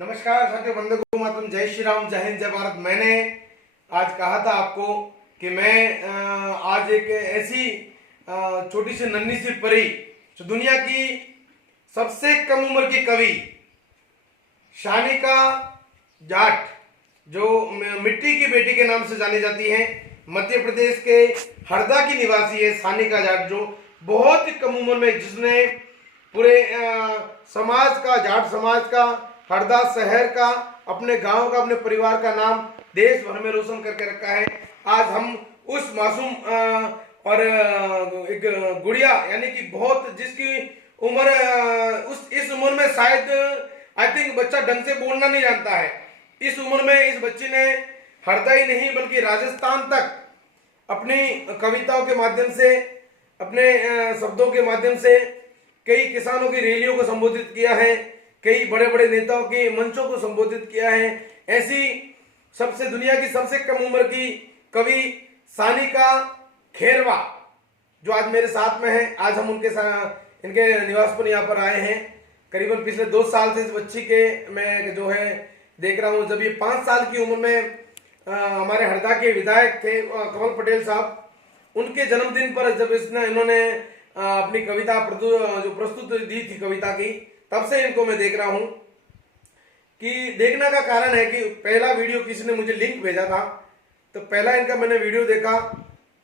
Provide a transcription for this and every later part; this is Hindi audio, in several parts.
नमस्कार साथियों, वंदे मातरम, जय श्री राम, जय हिंद, जय भारत। मैंने आज कहा था आपको कि मैं आज एक ऐसी छोटी सी नन्ही सी परी जो दुनिया की सबसे कम उम्र की कवि सानिका जाट, जो मिट्टी की बेटी के नाम से जानी जाती है, मध्य प्रदेश के हरदा की निवासी है सानिका जाट, जो बहुत ही कम उम्र में जिसने पूरे समाज का, जाट समाज का, हरदा शहर का, अपने गांव का, अपने परिवार का नाम देश भर में रोशन करके रखा है। आज हम उस मासूम और एक गुड़िया, यानी कि बहुत जिसकी उम्र उस इस उम्र में शायद आई थिंक बच्चा ढंग से बोलना नहीं जानता है। इस उम्र में इस बच्ची ने हरदा ही नहीं बल्कि राजस्थान तक अपनी कविताओं के माध्यम से, अपने शब्दों के माध्यम से कई किसानों की रैलियों को संबोधित किया है, कई बड़े बड़े नेताओं के मंचों को संबोधित किया है। ऐसी सबसे दुनिया की सबसे कम उम्र की कवि सानिका खेरवा, जो आज मेरे साथ में है, आज हम इनके निवास पर यहाँ पर आए हैं। करीबन पिछले 2 साल से इस बच्ची के मैं जो है देख रहा हूँ। जब ये 5 साल की उम्र में हमारे हरदा के विधायक थे कमल पटेल साहब, उनके जन्मदिन पर जब इन्होंने अपनी कविता जो प्रस्तुत दी थी कविता की, तब से इनको मैं देख रहा हूं। कि देखने का कारण है कि पहला वीडियो किसी ने मुझे लिंक भेजा था, तो पहला इनका मैंने वीडियो देखा,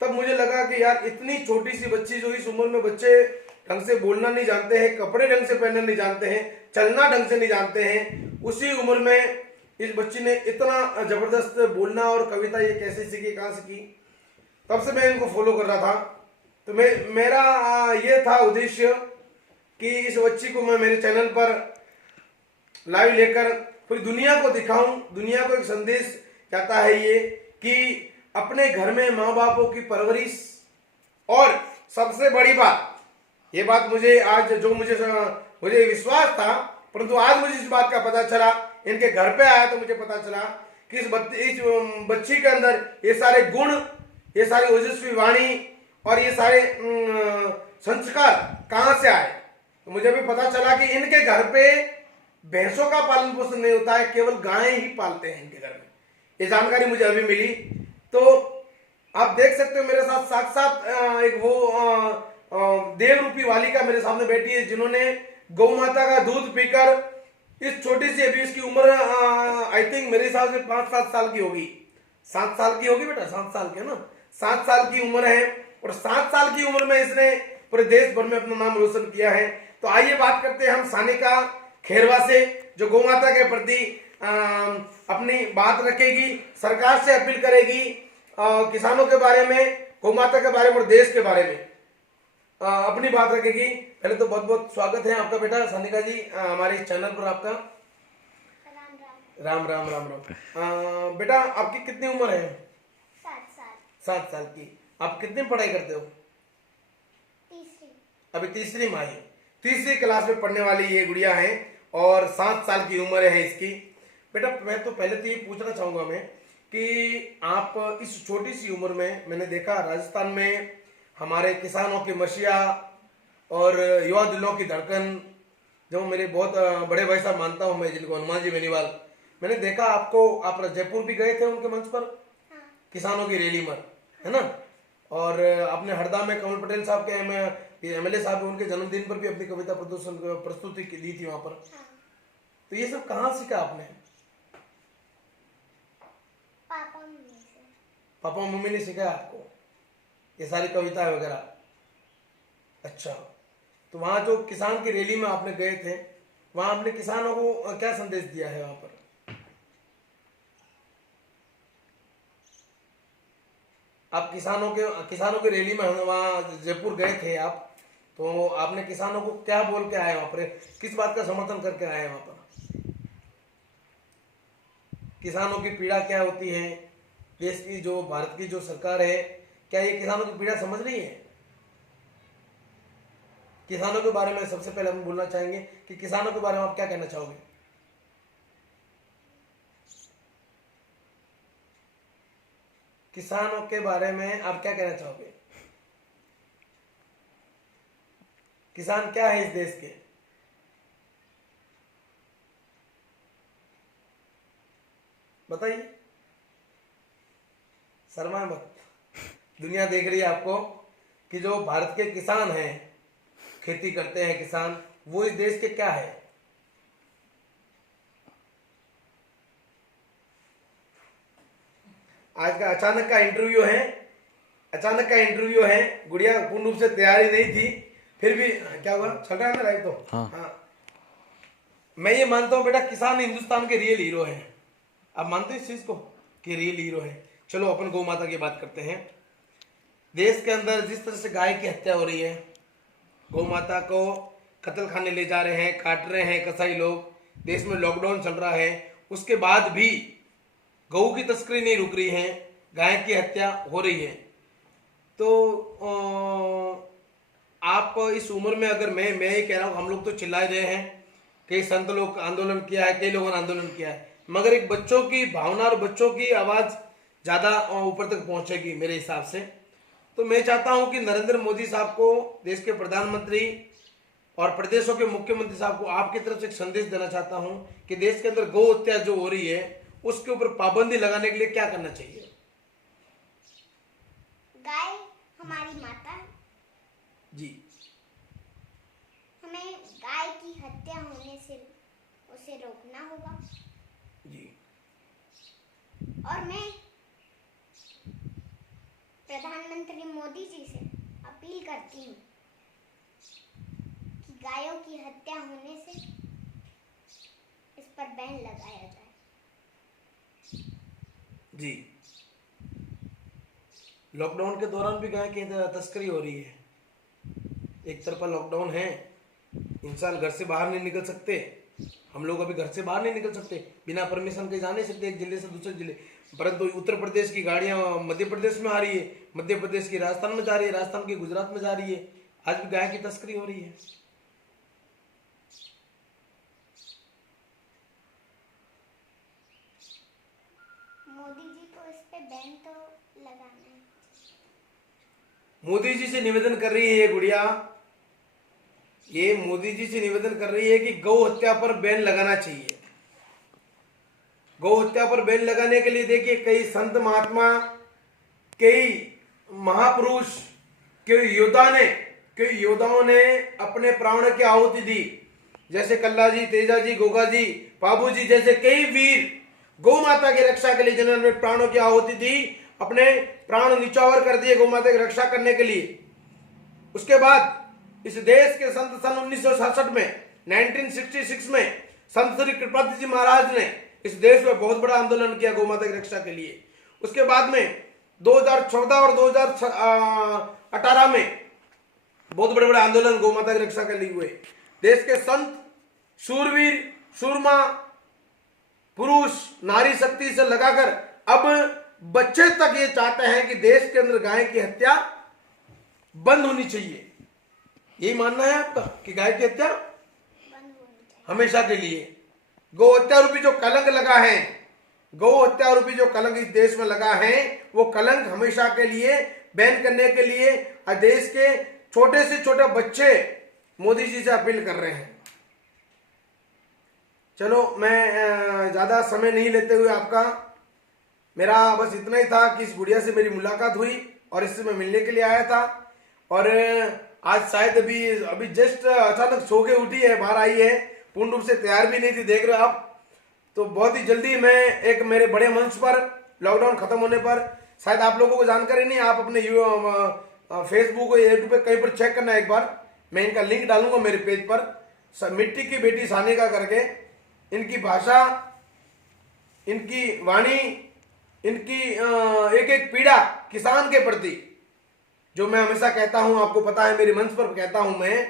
तब मुझे लगा कि यार इतनी छोटी सी बच्ची, जो इस उम्र में बच्चे ढंग से बोलना नहीं जानते हैं, कपड़े ढंग से पहनना नहीं जानते हैं, चलना ढंग से नहीं जानते हैं, उसी उम्र में इस बच्ची ने इतना जबरदस्त बोलना और कविता ये कैसे सीखी, कहाँ सीखी। तब से मैं इनको फॉलो कर रहा था। तो मेरा ये था उद्देश्य कि इस बच्ची को मैं मेरे चैनल पर लाइव लेकर पूरी दुनिया को दिखाऊं, दुनिया को एक संदेश जाता है ये कि अपने घर में माँ बापों की परवरिश, और सबसे बड़ी बात, ये बात मुझे आज जो मुझे विश्वास था, परंतु आज मुझे इस बात का पता चला, इनके घर पे आया तो मुझे पता चला कि इस बच्ची के अंदर ये सारे गुण, ये सारी ओजस्वी वाणी और ये सारे संस्कार कहाँ से आए। तो मुझे भी पता चला कि इनके घर पे भैंसों का पालन पोषण नहीं होता है, केवल गायें ही पालते हैं इनके घर में। ये जानकारी मुझे अभी मिली। तो आप देख सकते हो मेरे साथ साक्षात एक वो देव रूपी बालिका मेरे सामने बैठी है, जिन्होंने गौ माता का दूध पीकर इस छोटी सी, अभी इसकी उम्र आई थिंक मेरे हिसाब से 5-7 साल की होगी। 7 साल की होगी बेटा, 7 साल की है ना, 7 साल की उम्र है, और 7 साल की उम्र में इसने पूरे देश भर में अपना नाम रोशन किया है। तो आइए बात करते हैं हम सानिका खेरवा से, जो गौ माता के प्रति अपनी बात रखेगी, सरकार से अपील करेगी, किसानों के बारे में, गौ माता के बारे में और देश के बारे में अपनी बात रखेगी। पहले तो बहुत बहुत स्वागत है आपका बेटा सानिका जी हमारे इस चैनल पर आपका। राम राम राम राम। बेटा आपकी कितनी उम्र है? 7 साल। 7 साल की। आप कितनी पढ़ाई करते हो? तीसरी। अभी तीसरी में आई, तीसरी क्लास में पढ़ने वाली ये गुड़िया है और 7 साल की उम्र है इसकी। बेटा मैं तो पहले तो ये पूछना चाहूंगा मैं कि आप इस छोटी सी उम्र में, मैंने देखा राजस्थान में हमारे किसानों की मसीहा और युवा दिलों की धड़कन, जो मेरे बहुत बड़े भाई साहब मानता हूं मैं, जिनको हनुमान जी बेनीवाल, मैंने देखा आपको, आप जयपुर भी गए थे उनके मंच पर। हाँ। किसानों की रैली में, है ना, और आपने हरदा में कमल पटेल साहब के एमएलए साहब, उनके जन्मदिन पर भी अपनी कविता प्रस्तुति दी थी वहां पर। हाँ। तो ये सब कहाँ सीखा आपने? पापा मम्मी से। पापा मम्मी ने सिखाया आपको ये सारी कविता वगैरह? अच्छा, तो वहां जो किसान की रैली में आपने गए थे, वहां आपने किसानों को क्या संदेश दिया है वहां पर? आप किसानों की रैली में वहां जयपुर गए थे आप, तो आपने किसानों को क्या बोल के आए वहां पर, किस बात का समर्थन करके आए वहां पर? किसानों की पीड़ा क्या होती है, देश की जो भारत की जो सरकार है, क्या ये किसानों की पीड़ा समझ रही है? किसानों के बारे में सबसे पहले हम बोलना चाहेंगे कि किसानों के बारे में आप क्या कहना चाहोगे? किसानों के बारे में आप क्या कहना चाहोगे? किसान क्या है इस देश के? बताइए, शर्मा मत। दुनिया देख रही है आपको कि जो भारत के किसान हैं, खेती करते हैं किसान, वो इस देश के क्या है। आज का अचानक का इंटरव्यू है, अचानक का इंटरव्यू है। गुड़िया पूर्ण रूप से तैयारी नहीं थी, फिर भी क्या हुआ, चल रहा है ना राइट तो। हाँ, मैं ये मानता हूँ बेटा, किसान हिंदुस्तान के रियल हीरो हैं। आप मानते हैं इस चीज को कि रियल हीरो है। चलो अपन गौ माता की बात करते हैं। देश के अंदर जिस तरह से गाय की हत्या हो रही है, गौ माता को कत्ल खाने ले जा रहे हैं, काट रहे हैं कसाई लोग, देश में लॉकडाउन चल रहा है, उसके बाद भी गऊ की तस्करी नहीं रुक रही है, गाय की हत्या हो रही है। तो आप इस उम्र में, अगर मैं ये कह रहा हूँ, हम लोग तो चिल्ला रहे हैं, कई संत लोग आंदोलन किया है, कई लोगों ने आंदोलन किया है, मगर एक बच्चों की भावना और बच्चों की आवाज ज्यादा ऊपर तक पहुंचेगी मेरे हिसाब से। तो मैं चाहता हूं कि नरेंद्र मोदी साहब को, देश के प्रधानमंत्री और प्रदेशों के मुख्यमंत्री साहब को आपकी तरफ से एक संदेश देना चाहता हूं कि देश के अंदर गौ हत्या जो हो रही है उसके ऊपर पाबंदी लगाने के लिए क्या करना चाहिए। गाय हमारी माता है, जी, हमें गाय की हत्या होने से उसे रोकना होगा। जी, और मैं प्रधानमंत्री मोदी जी से अपील करती हूँ कि गायों की हत्या होने से इस पर बैन लगाया जाए। जी, लॉकडाउन के दौरान भी गाय की तस्करी हो रही है। एक तरफा लॉकडाउन है, इंसान घर से बाहर नहीं निकल सकते, हम लोग अभी घर से बाहर नहीं निकल सकते, बिना परमिशन के जा नहीं सकते एक जिले से दूसरे जिले। परंतु उत्तर प्रदेश की गाड़ियां मध्य प्रदेश में आ रही है, मध्य प्रदेश की राजस्थान में जा रही है, राजस्थान की गुजरात में जा रही है, आज भी गाय की तस्करी हो रही है। मोदी जी को इस पे बैन तो लगाना है। मोदी जी से निवेदन कर रही है गुड़िया, ये मोदी जी से निवेदन कर रही है कि गौ हत्या पर बैन लगाना चाहिए। गौ हत्या पर बैन लगाने के लिए देखिए, कई संत महात्मा, कई महापुरुष, कई योद्धाओं ने अपने प्राणों की आहुति दी। जैसे कल्ला जी, तेजा जी, गोगा जी, बाबू जी जैसे कई वीर गौ माता की रक्षा के लिए जिन्होंने प्राणों की आहुति दी, अपने प्राण निछावर कर दिए गौ माता की रक्षा करने के लिए। उसके बाद इस देश के संत सन 1966 में 1966 में संत श्री कृपाल जी महाराज ने इस देश में बहुत बड़ा आंदोलन किया गौ माता की रक्षा के लिए। उसके बाद में 2014 और 2018 में बहुत बड़े बड़े आंदोलन गौ माता की रक्षा के लिए हुए। देश के संत, शूरवीर, सूरमा, पुरुष, नारी शक्ति से लगाकर अब बच्चे तक ये चाहते हैं कि देश के अंदर गाय की हत्या बंद होनी चाहिए। यही मानना है आपका कि गाय की हत्या बंद होनी चाहिए हमेशा के लिए। गौ हत्या रूपी जो कलंक लगा है, गौ हत्या रूपी जो कलंक इस देश में लगा है, वो कलंक हमेशा के लिए बैन करने के लिए देश के छोटे से छोटे बच्चे मोदी जी से अपील कर रहे हैं। चलो, मैं ज्यादा समय नहीं लेते हुए आपका, मेरा बस इतना ही था कि इस गुड़िया से मेरी मुलाकात हुई और इससे मैं मिलने के लिए आया था। और आज शायद अभी जस्ट अचानक सो के उठी है, बाहर आई है, पूर्ण रूप से तैयार भी नहीं थी, देख रहे हो आप। तो बहुत ही जल्दी मैं एक मेरे बड़े मंच पर, लॉकडाउन खत्म होने पर, शायद आप लोगों को जानकारी नहीं, आप अपने फेसबुक या यूट्यूब पे कहीं पर चेक करना एक बार, मैं इनका लिंक डालूंगा मेरे पेज पर। मिट्टी की बेटी सानिका करके, इनकी भाषा, इनकी वाणी, इनकी एक एक पीड़ा किसान के प्रति, जो मैं हमेशा कहता हूं, आपको पता है मेरे मंच पर कहता हूं मैं,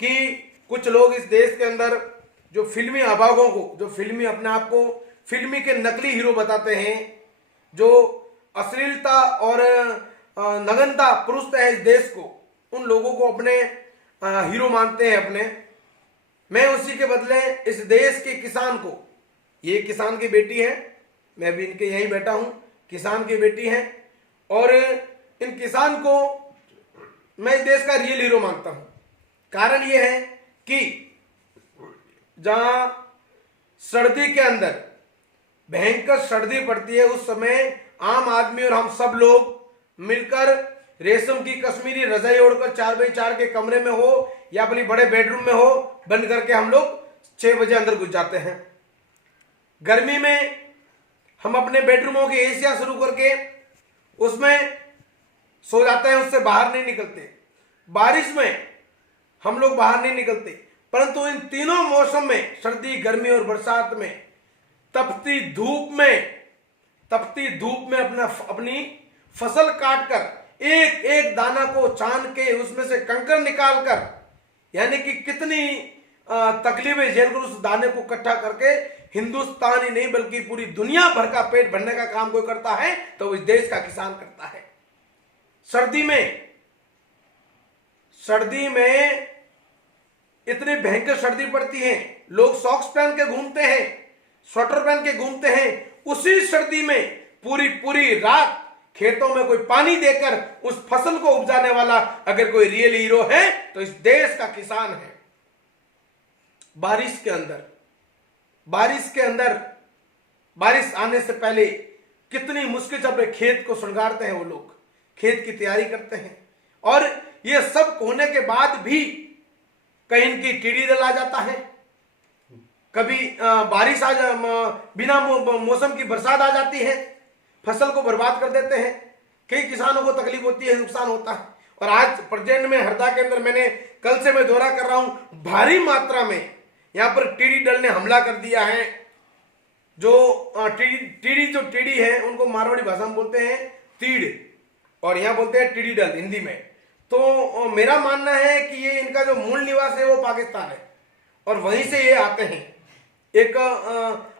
कि कुछ लोग इस देश के अंदर जो फिल्मी अभागों को, जो फिल्मी अपने आप को फिल्मी के नकली हीरो बताते हैं, जो अश्लीलता और नग्नता पुरुषता है इस देश को, उन लोगों को अपने हीरो मानते हैं अपने। मैं उसी के बदले इस देश के किसान को, ये किसान की बेटी है, मैं भी इनके यहीं बैठा हूं, किसान की बेटी है, और इन किसान को मैं इस देश का रियल हीरो मानता हूं। कारण यह है कि जहां सर्दी के अंदर भयंकर सर्दी पड़ती है, उस समय आम आदमी और हम सब लोग मिलकर रेशम की कश्मीरी रजाई ओढ़कर 4x4 के कमरे में हो या अपनी बड़े बेडरूम में हो, बंद करके हम लोग 6 बजे अंदर घुस जाते हैं। गर्मी में हम अपने बेडरूमों की एसियां शुरू करके उसमें सो जाते हैं, उससे बाहर नहीं निकलते। बारिश में हम लोग बाहर नहीं निकलते, परंतु इन तीनों मौसम में, सर्दी, गर्मी और बरसात में, तपती धूप में अपनी फसल काटकर एक एक दाना को छान के उसमें से कंकर निकालकर, यानी कि कितनी तकलीफें झेलकर उस दाने को इकट्ठा करके हिंदुस्तान ही नहीं बल्कि पूरी दुनिया भर का पेट भरने का काम कोई करता है तो इस देश का किसान करता है। सर्दी में इतनी भयंकर सर्दी पड़ती है, लोग सॉक्स पहन के घूमते हैं, स्वेटर पहन के घूमते हैं। उसी सर्दी में पूरी रात खेतों में कोई पानी देकर उस फसल को उपजाने वाला अगर कोई रियल हीरो है तो इस देश का किसान है। बारिश आने से पहले कितनी मुश्किल से अपने खेत को श्रृंगारते हैं, वो लोग खेत की तैयारी करते हैं। और ये सब होने के बाद भी कहीं इनकी टिड्डी दल आ जाता है, कभी बारिश बिना मौसम की बरसात आ जाती है, फसल को बर्बाद कर देते हैं। कई किसानों को तकलीफ होती है, नुकसान होता है। और आज प्रेजेंट में हरदा के अंदर कल से मैं दौरा कर रहा हूं, भारी मात्रा में यहां पर टिड्डी दल ने हमला कर दिया है। जो टिड्डी है उनको मारवाड़ी भाषा में बोलते हैं तीड़, और यहां बोलते हैं टिड्डी दल हिंदी में। तो मेरा मानना है कि ये इनका जो मूल निवास है वो पाकिस्तान है और वहीं से ये आते हैं एक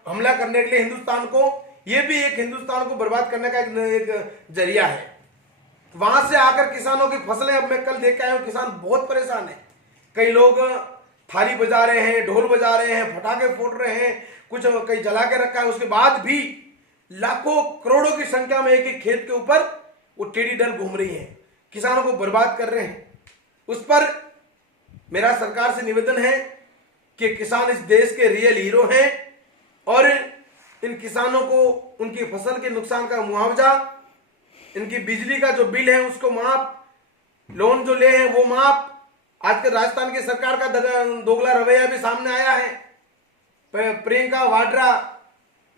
हमला करने के लिए हिंदुस्तान को। ये भी एक हिंदुस्तान को बर्बाद करने का एक जरिया है। वहां से आकर किसानों की फसलें, अब मैं कल देख के आया हूं, किसान बहुत परेशान है। कई लोग थाली बजा रहे हैं, ढोल बजा रहे हैं, पटाखे फोड़ रहे हैं, कुछ कई जला के रखा है। उसके बाद भी लाखों करोड़ों की संख्या में एक खेत के ऊपर वो टिड्डी दल घूम रही है, किसानों को बर्बाद कर रहे हैं। उस पर मेरा सरकार से निवेदन है कि किसान इस देश के रियल हीरो हैं और इन किसानों को उनकी फसल के नुकसान का मुआवजा, इनकी बिजली का जो बिल है उसको माफ, लोन जो ले हैं वो माफ। आजकल राजस्थान की सरकार का दोगला रवैया भी सामने आया है। प्रियंका वाड्रा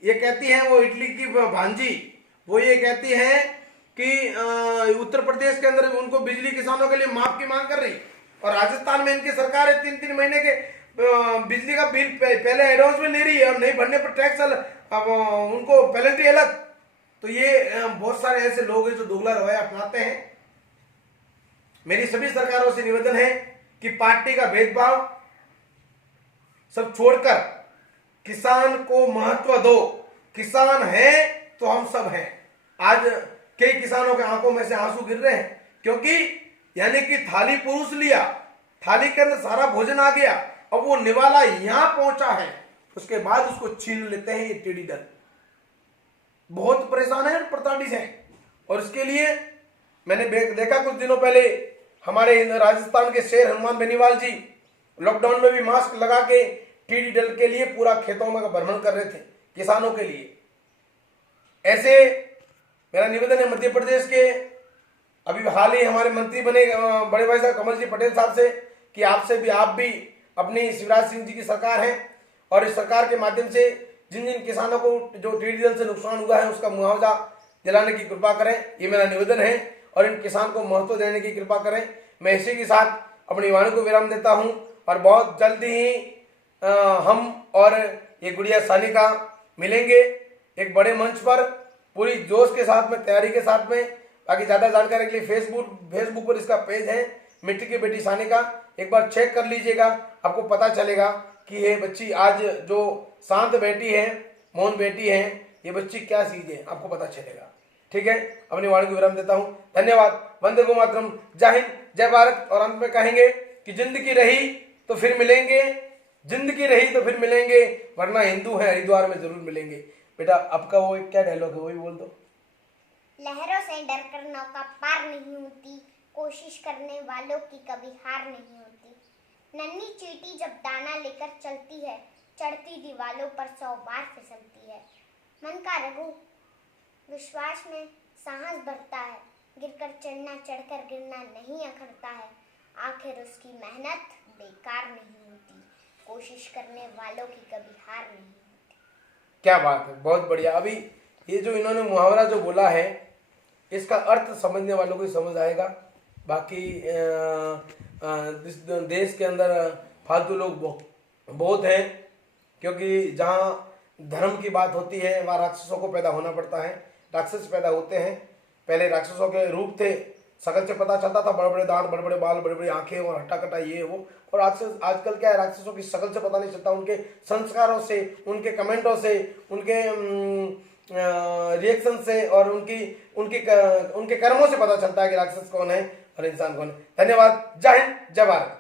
ये कहती हैं, वो इटली की भांजी, वो ये कहती हैं कि उत्तर प्रदेश के अंदर उनको बिजली किसानों के लिए माफ की मांग कर रही, और राजस्थान में इनकी सरकार है 3-3 महीने के बिजली का बिल पहले एडवांस में ले रही है, अब नहीं भरने पर टैक्स अब उनको पेनल्टी अलग। तो ये बहुत सारे ऐसे लोग हैं जो दोगला रवैया अपनाते हैं। मेरी सभी सरकारों से निवेदन है कि पार्टी का भेदभाव सब छोड़कर किसान को महत्व दो। किसान है तो हम सब हैं। आज कई किसानों के आंखों में से आंसू गिर रहे हैं, क्योंकि यानी कि थाली पुरुष लिया, थाली के अंदर सारा भोजन आ गया, अब वो निवाला यहां पहुंचा है, उसके बाद उसको छीन लेते हैं ये टिड्डी दल। बहुत परेशान है, प्रताड़ित है। और इसके लिए मैंने देखा कुछ दिनों पहले हमारे राजस्थान के शेर हनुमान बेनीवाल जी लॉकडाउन में भी मास्क लगा के टिड्डी दल के लिए पूरा खेतों में भ्रमण कर रहे थे, किसानों के लिए। ऐसे मेरा निवेदन है मध्य प्रदेश के अभी हाल ही हमारे मंत्री बने बड़े भाई साहब कमल जी पटेल साहब से कि आप भी अपनी शिवराज सिंह जी की सरकार है और इस सरकार के माध्यम से जिन जिन किसानों को जो टिड्डी दल से नुकसान हुआ है उसका मुआवजा दिलाने की कृपा करें, ये मेरा निवेदन है। और इन किसान को महत्व देने की कृपा करें। मैं इसी के साथ अपनी वाणी को विराम देता हूं और बहुत जल्दी ही हम और ये गुड़िया सानिका मिलेंगे एक बड़े मंच पर, पूरी जोश के साथ में, तैयारी के साथ में। बाकी ज्यादा जानकारी के लिए फेसबुक पर इसका पेज है मिट्टी की बेटी सानिका, एक बार चेक कर लीजिएगा, आपको पता चलेगा कि ये बच्ची आज जो शांत बेटी है, मौन बेटी है, ये बच्ची क्या चीज है, आपको पता चलेगा। ठीक है, अपनी वाणी को विराम देता हूं। धन्यवाद। वंदे गो मातरम। जय हिंद, जय भारत। और अंत में कहेंगे कि जिंदगी रही तो फिर मिलेंगे, जिंदगी रही तो फिर मिलेंगे, वरना हिंदू है हरिद्वार में जरूर मिलेंगे। बेटा आपका वो क्या डायलॉग है, वही बोल दो। लहरों से डरकर नौका पार नहीं होती, कोशिश करने वालों की कभी हार नहीं होती। नन्ही चींटी जब दाना लेकर चलती है, चढ़ती दीवालों पर 100 बार फिसलती है। मन का रघु विश्वास में साहस बढ़ता है, गिरकर चढ़ना चढ़कर गिरना नहीं अखरता है, आखिर उसकी मेहनत बेकार नहीं होती, कोशिश करने वालों की कभी हार नहीं होती। क्या बात है, बहुत बढ़िया। अभी ये जो इन्होंने मुहावरा जो बोला है इसका अर्थ समझने वालों को ही समझ आएगा। बाकी इस देश के अंदर फालतू लोग बहुत हैं, क्योंकि जहाँ धर्म की बात होती है वहाँ राक्षसों को पैदा होना पड़ता है, राक्षस पैदा होते हैं। पहले राक्षसों के रूप थे, शकल से पता चलता था, बड़े बड़े दांत, बड़े बड़े बाल, बड़ी बड़ी आंखें और हट्टा कट्टा ये वो। और आजकल क्या है, राक्षसों की शकल से पता नहीं चलता, उनके संस्कारों से, उनके कमेंटों से, उनके रिएक्शन से और उनके कर्मों से पता चलता है कि राक्षस कौन है और इंसान कौन है। धन्यवाद। जय हिंद, जय भारत।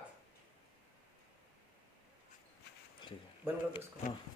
बंद कर दो इसको।